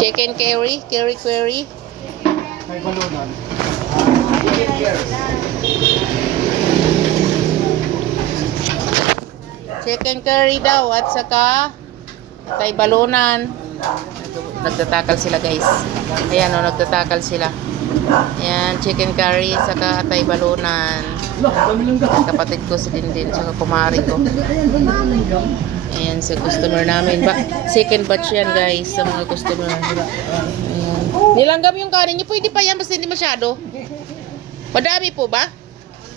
Chicken curry, curry. May balunan. Chicken curry daw at saka tay balunan. Nagtatakal sila guys. Ayan o, nagtatakal sila. Ayan, chicken curry saka tay balunan. Kapatid ko si Dindin saka kumari ko. Ayan, sa customer namin. Second batch yan guys sa mga customer. Ayan. Nilanggam yung kanin niyo. Pwede pa yan basta hindi masyado. Madami po ba?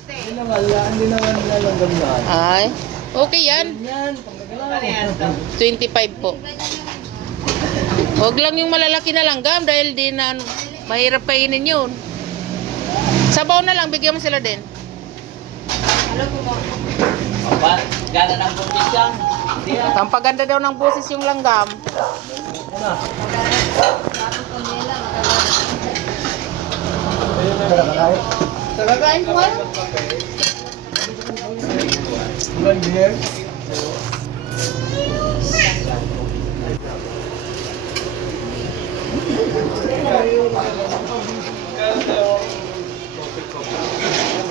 Hindi naman nilalanggam yan. Ay, okay yan. Yan, panggagalaw. 25 po. Huwag lang yung malalaki na langgam dahil di na mahirap kainin yun. Sabaw na lang, bigyan mo sila din. Gana ng bukis yan. Pampaganda daw ng boses yung langgam. Kakain mo ano? Beer.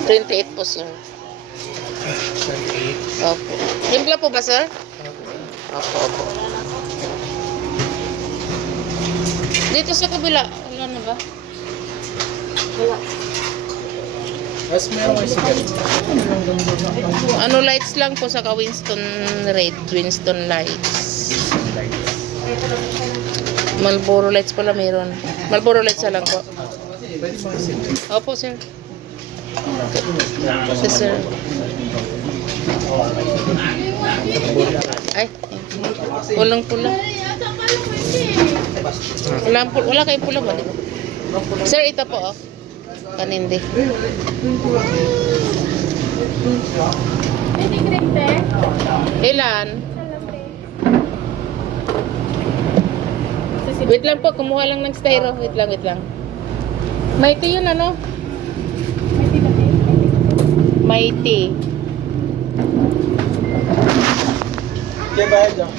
$28 po, sir. Opo. Timpla po ba, sir? Opo. Dito sa kabila. Wala na ba? Wala. Mas meron kayo sigaret. Ano lights lang po sa Winston Red. Winston lights. Marlboro lights pala meron. Marlboro lights na lang po. Pwede mo isin. Opo, sir. Yes, sir. Ay, pulang pula. Wala kayong pula ba? Sir, ito po, oh. Kanindi. Ilan? Wait lang po, kumuha lang ng styro. Wait lang. Mighty yun, ano? Mighty. Kaya ba yan?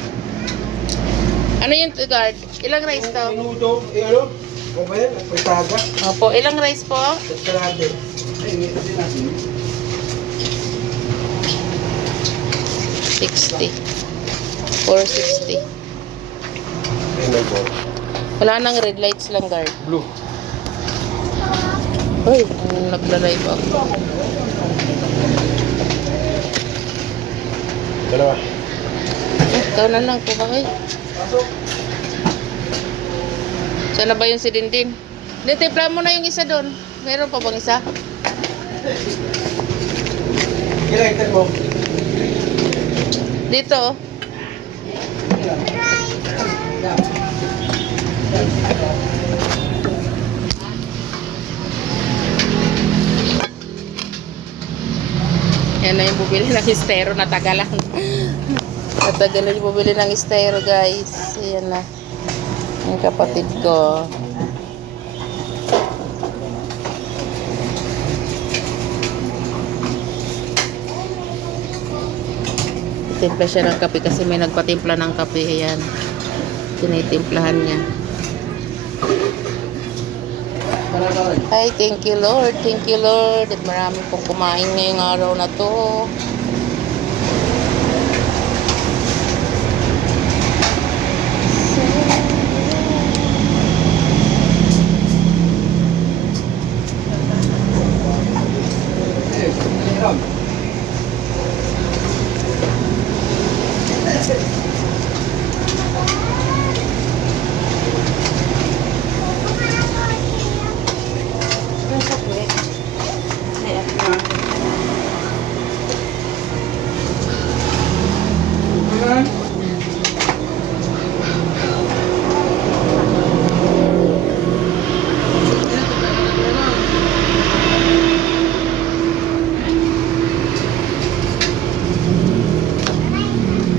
Ano yung guard? Ilang rice to? Minuto. Ano? Ano ba yan? Pagtaga. Opo, ilang rice po? Tatkalate. Ay, hindi natin. 60. 460. Wala nang red lights lang guard. Blue. Uy, nagla-live ako. Dalawa. Ikaw na lang po ba kayo? Sana ba yung si Dindin? Nitimpla mo na yung isa doon. Meron pa bang isa? Kinaitan mo. Dito, oh. Yan na yung bubili ng estero. Natagalan. Natagalan yung bubili ng estero, guys. Yan na. Yung kapatid ko. Timpla siya ng kape kasi may nagpatimpla ng kape. Ayan. Tinitimplahan niya. Ay, thank you Lord. Thank you Lord. At marami pong kumain ngayong araw na to.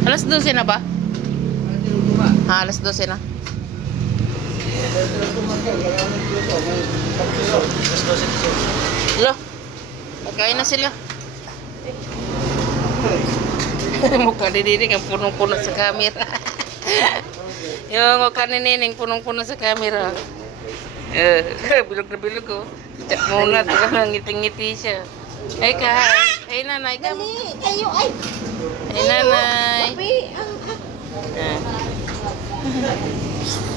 Alas 12 na ba? Ha, alas 12 na. Lo, magkain na sila. Mukha ni Didi ang punong-puno sa camera. Yung mukha ni Nining punong-puno sa camera. Bilog na bilog ko. Chat muna, ngiting-ngiti siya. Ay ka, ay nanay ka. Ayo ay. Ay nanay. Ah.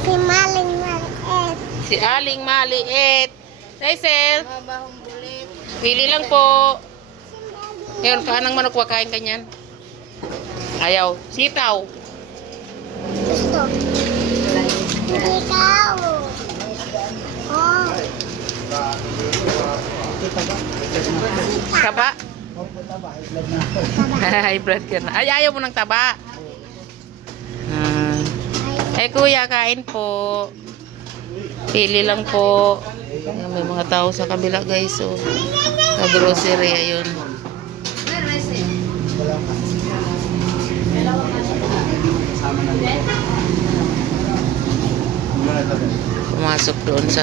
Si Maling Maliit. Si Aling Maliit. Sir. Mabahong bulit. Pili lang po. Ngayon, kaanang manok wakain kanyan? Ayaw. Sitaw. Gusto. Ikaw. Oh. Taba? High blood ka na. Ay, ayaw mo ng taba. Eh, kuya, kain po. Pili lang po. Ayan, may mga tao sa kabila, guys. So, sa grocery, ayun. Pumasok doon sa...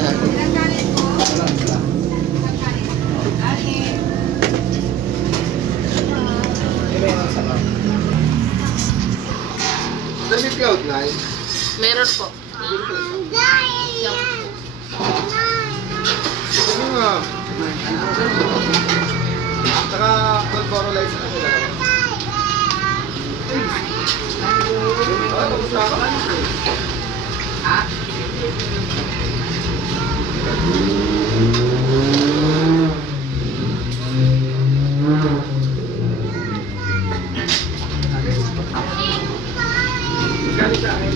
Dami ka outline. Meron po. Ano nga? Saka Malboro Lights na sila. Tapos na ako. Galing sa akin.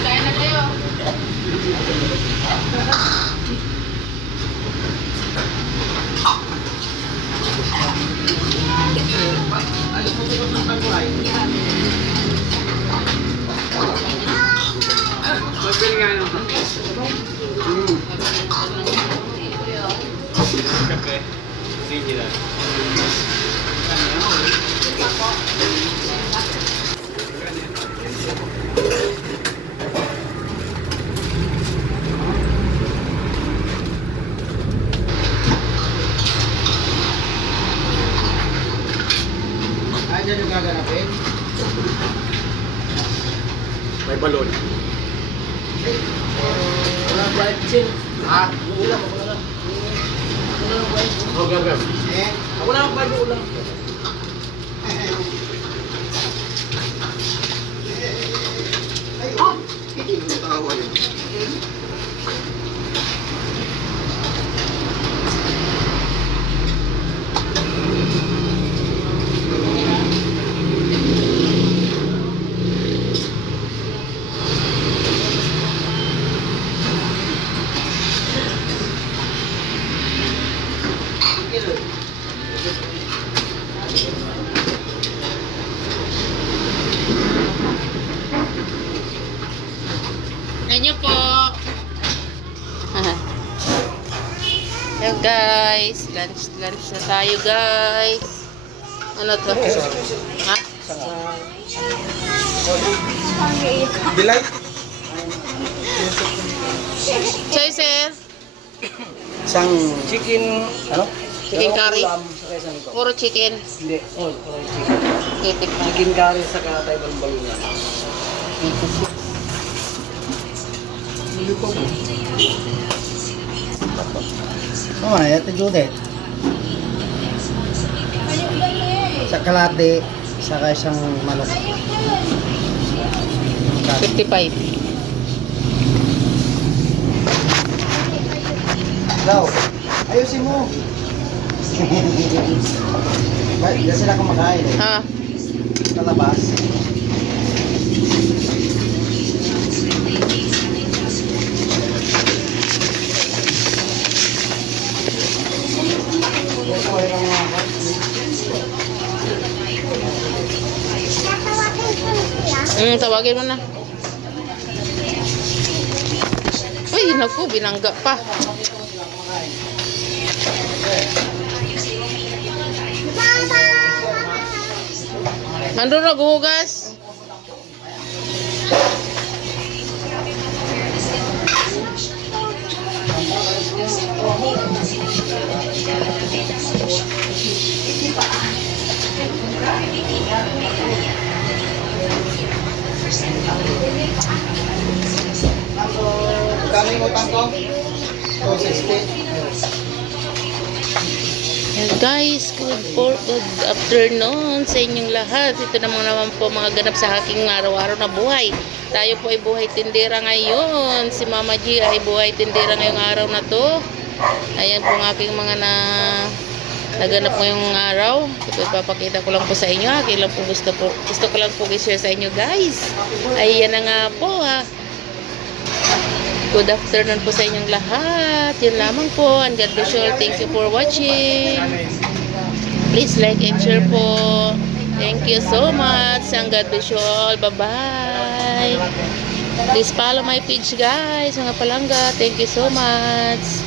Kain na kayo. Mabili nga naman. Kape. Sige lang. Ay, dyan yung gaganapin? May balon. Wala ba chin? Ha? Ulam ako lang. Oh, gagam. Ako lang ba yung ulam? Ay, oh! Tawa yun. Ganyan po. Ayan guys, lunch na tayo guys. Ano to? Ha? Bilay? Choy sir. Isang chicken, ano? Chicken curry. Ulam, saka isang ito. Puro chicken. Hindi, puro chicken. Titik na. Chicken curry sa katay balbaluna. Oh, ito Judith. Sa kalate, saka isang manok. 55. Daw, ayusin mo. Diyan sila kumakain eh. Ha? Sa labas. Tatawagin ko na sila. Tawagin mo na. Uy, naku, binangga pa. Mama! Ando naghuhugas. And guys, good afternoon sa inyong lahat. Ito naman po mga ganap sa aking araw-araw na buhay. Tayo po ay buhay tindera ngayon. Si Mama G ay buhay tindera ngayong araw na to. Ayan po ang aking mga naganap ngayong araw. Ito ipapakita ko lang po sa inyo. Akin lang po gusto ko lang po i-share sa inyo guys. Ayan na nga po ha. Good afternoon po sa inyong lahat. Yun lamang po. And God bless you all. Thank you for watching. Please like and share po. Thank you so much. And God bless you all. Bye-bye. Please follow my page guys. Mga palangga. Thank you so much.